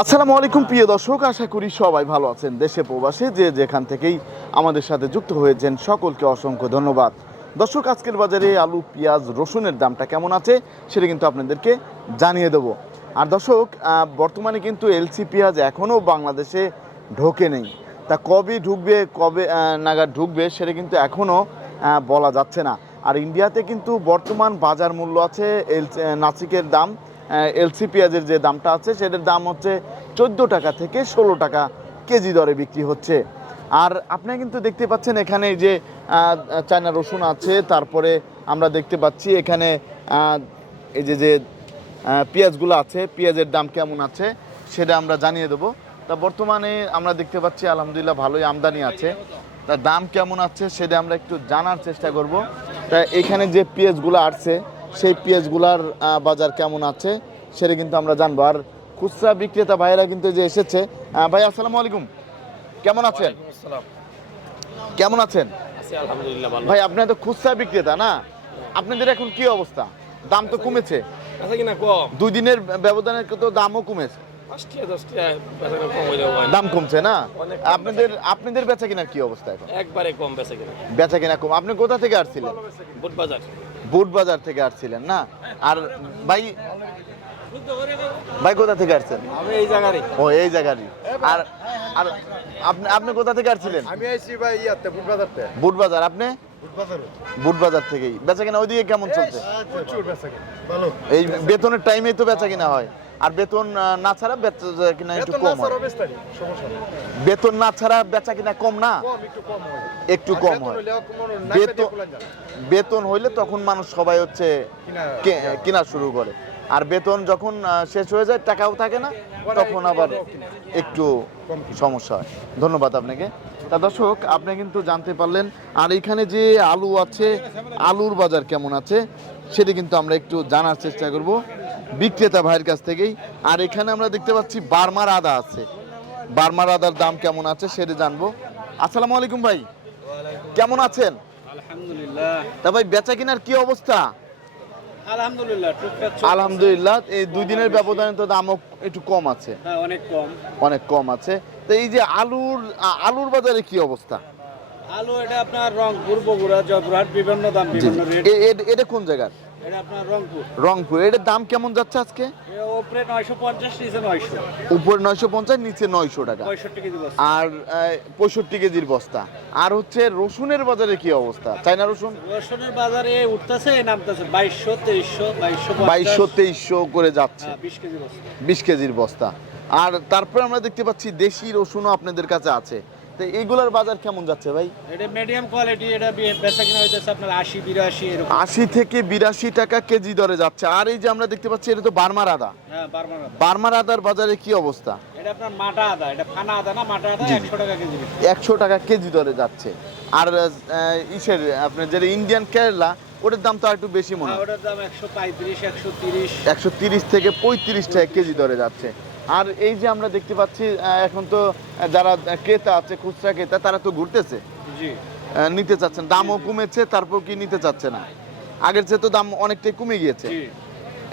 আসসালামু আলাইকুম প্রিয় দর্শক, আশা করি সবাই ভালো আছেন। দেশে প্রবাসে যে যেখান থেকেই আমাদের সাথে যুক্ত হয়েছেন সকলকে অসংখ্য ধন্যবাদ। দর্শক, আজকের বাজারে আলু, পেঁয়াজ, রসুনের দামটা কেমন আছে সেটা কিন্তু আপনাদেরকে জানিয়ে দেবো। আর দর্শক, বর্তমানে কিন্তু এলসি পেঁয়াজ এখনও বাংলাদেশে ঢোকে নেই। তা কবে ঢুকবে, কবে নাগাদ ঢুকবে সেটা কিন্তু এখনও বলা যাচ্ছে না। আর ইন্ডিয়াতে কিন্তু বর্তমান বাজার মূল্য আছে নাসিকের দাম, এলসি পেঁয়াজের যে দামটা আছে সেটার দাম হচ্ছে 14 টাকা থেকে 16 টাকা কেজি দরে বিক্রি হচ্ছে। আর আপনারা কিন্তু দেখতে পাচ্ছেন এখানে যে চায়না রসুন আছে, তারপরে আমরা দেখতে পাচ্ছি এখানে এই যে পেঁয়াজগুলো আছে, পেঁয়াজের দাম কেমন আছে সেটা আমরা জানিয়ে দেবো। তা বর্তমানে আমরা দেখতে পাচ্ছি আলহামদুলিল্লাহ ভালোই আমদানি আছে। তার দাম কেমন আছে সেটা আমরা একটু জানার চেষ্টা করব। তা এখানে যে পেঁয়াজগুলো আসছে সেই পেঁয়াজগুলার বাজার কেমন আছে সেটা কিন্তু আমরা জানবো। আর খুচরা বিক্রেতা ভাইয়েরা কিন্তু যে এসেছে। ভাই আসসালামু আলাইকুম, কেমন আছেন? কেমন আছেন? ভাই আপনারা তো খুচরা বিক্রেতা না, আপনাদের এখন কি অবস্থা? দাম তো কমেছে, দুই দিনের ব্যবধানে তো দামও কমেছে, দাম কমছে না? আপনাদের বেচা কিনার কি অবস্থা এখন? একবারে কম বেচা কিনা কম। আপনি কোথা থেকে আসছিলেন? বুট বাজার থেকে আসছিলেন না? আর ভাই কোথা থেকে আসছেন? আমি এই জায়গারই। ও, এই জায়গারই। আর আর আপনি কোথা থেকে আসছিলেন? আমি আইছি ভাই ইয়াতে বুটবাজার থেকে। বুটবাজার। আপনি? বুটবাজার থেকেই। বেচা কিনা ওইদিকে কেমন চলছে? প্রচুর বেচা কিনা ভালো। এই বেতনের টাইমেই তো বেচা কিনা হয়, আর বেতন না ছাড়া বেচা কিনা একটু কম হয়। বেতন না ছাড়া বেচা কিনা কম না? একটু কম হয়। বেতন হইলে তখন মানুষ সবাই হচ্ছে কিনা শুরু করে, আর বেতন যখন শেষ হয়ে যায়, টাকাও থাকে না, তখন আবার একটু সমস্যা হয়। ধন্যবাদ আপনাকে। তা দর্শক, আপনি কিন্তু জানতে পারলেন। আর এখানে যে আলু আছে, আলুর বাজার কেমন আছে সেটা কিন্তু আমরা একটু জানার চেষ্টা করব বিক্রেতা ভাইয়ের কাছ থেকেই। আর এখানে আমরা দেখতে পাচ্ছি বার্মার আদা আছে, বার্মার আদার দাম কেমন আছে সেটা জানবো। আসসালামু আলাইকুম ভাই, কেমন আছেন? আলহামদুলিল্লাহ। তা ভাই বেচা কিনার কি অবস্থা? আলহামদুলিল্লাহ। এই দুই দিনের ব্যবধানে তো দামও একটু কম আছে। হ্যাঁ, অনেক কম আছে। তো এই যে আলুর বাজারে কি অবস্থা? আলু এটা আপনার রংপুর, বগুড়া, জয়পুরহাট, বিভিন্ন দাম, বিভিন্ন রেট। এটা কোন জায়গার? এটা আপনার রংপুর। এটার দাম কেমন যাচ্ছে আজকে? উপরে 950, নিচে 900। উপরে 950, নিচে 900 টাকা। 65 কেজি বস্তা। আর 65 কেজির বস্তা। আর হচ্ছে রসুনের বাজারে কি অবস্থা? চায়না রসুনের বাজারে উঠতেছে, নামতেছে 2200, 2300, 2200 করে যাচ্ছে। 20 কেজি বস্তা। 20 কেজির বস্তা। আর তারপরে আমরা দেখতে পাচ্ছি দেশি রসুনও আপনাদের কাছে আছে। তো এইগুলোর বাজার কেমন যাচ্ছে ভাই? এটা মিডিয়াম কোয়ালিটি, এটা বেচা কিনা হইতেছে আপনার 80, 82 এরকম। 80 থেকে 82 টাকা কেজি দরে যাচ্ছে। আর এই যে আমরা দেখতে পাচ্ছি এটা তো বার্মার আদা। হ্যাঁ, বার্মার আদার বাজারে কি অবস্থা? এটা আপনার মাটা আদা, এটা ফানা আদা না, মাটা আদা 100 টাকা কেজি। 100 টাকা কেজি দরে যাচ্ছে। আর ইসের আপনার যেটা ইন্ডিয়ান কেরালা, ওটার দাম তো একটু বেশি মনে হয়। ওটার দাম 135, 130। 130 থেকে 35 টাকা কেজি দরে যাচ্ছে। আর এই যে আমরা দেখতে পাচ্ছি এখন তো যারা ক্রেতা আছে, খুচরা ক্রেতা, তারা তো ঘুরতেছে, জি, নিতে চাচ্ছেন। দামও কমেছে, তারপর কি নিতে চাচ্ছে না? আগের চেয়ে তো দাম অনেকটাই কমে গিয়েছে।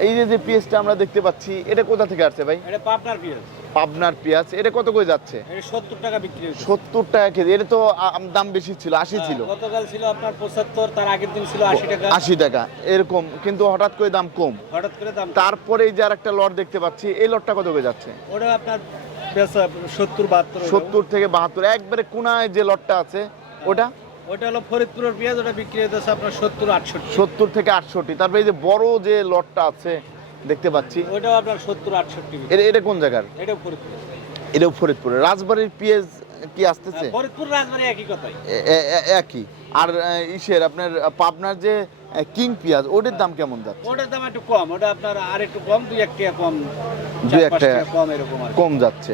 এই যে পেঁয়াজটা আমরা দেখতে পাচ্ছি, এটা কোথা থেকে আসছে ভাই? এটা পাবনার পেঁয়াজ। পাবনার পেঁয়াজ। এটা কত করে যাচ্ছে? এটা 70 টাকা বিক্রি হচ্ছে। 70 টাকা কেজি। এটা তো দাম বেশি ছিল, 80 ছিল। গতকাল ছিল আপনার 75, তার আগের দিন ছিল 80 টাকা। 80 টাকা এরকম, কিন্তু হঠাৎ করে দাম কম। হঠাৎ করে দাম। তারপরে এই যে আরেকটা লট দেখতে পাচ্ছি, এই লটটা কত করে যাচ্ছে? ওটা আপনার 70, 72। 70 থেকে 72, একবারে কোনায় যে লটটা আছে ওটা? ওটা হলো ফরিদপুরের পেঁয়াজ, ওটা বিক্রি হচ্ছে আপনার 70, 68। 70 থেকে 68। তারপরে এই যে বড় যে লটটা আছে দেখতে পাচ্ছি, ওটাও আপনার 70, 68। এটা কোন জায়গার? এটা ফরিদপুর। এটাও ফরিদপুরে। রাজবাড়ির পেঁয়াজ কি আসতেছে? ফরিদপুর, রাজবাড়ী একই কথাই। একই। আর ইসের আপনার পাবনার যে কিং পেঁয়াজ, ওটার দাম কেমন যাচ্ছে? ওটার দাম একটু কম, ওটা আপনার আর একটু কম, 2-1 টাকা কম, 2-1 টাকা কম এরকম কম যাচ্ছে।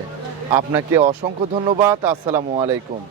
আপনাকে অসংখ্য ধন্যবাদ। আসসালামু আলাইকুম।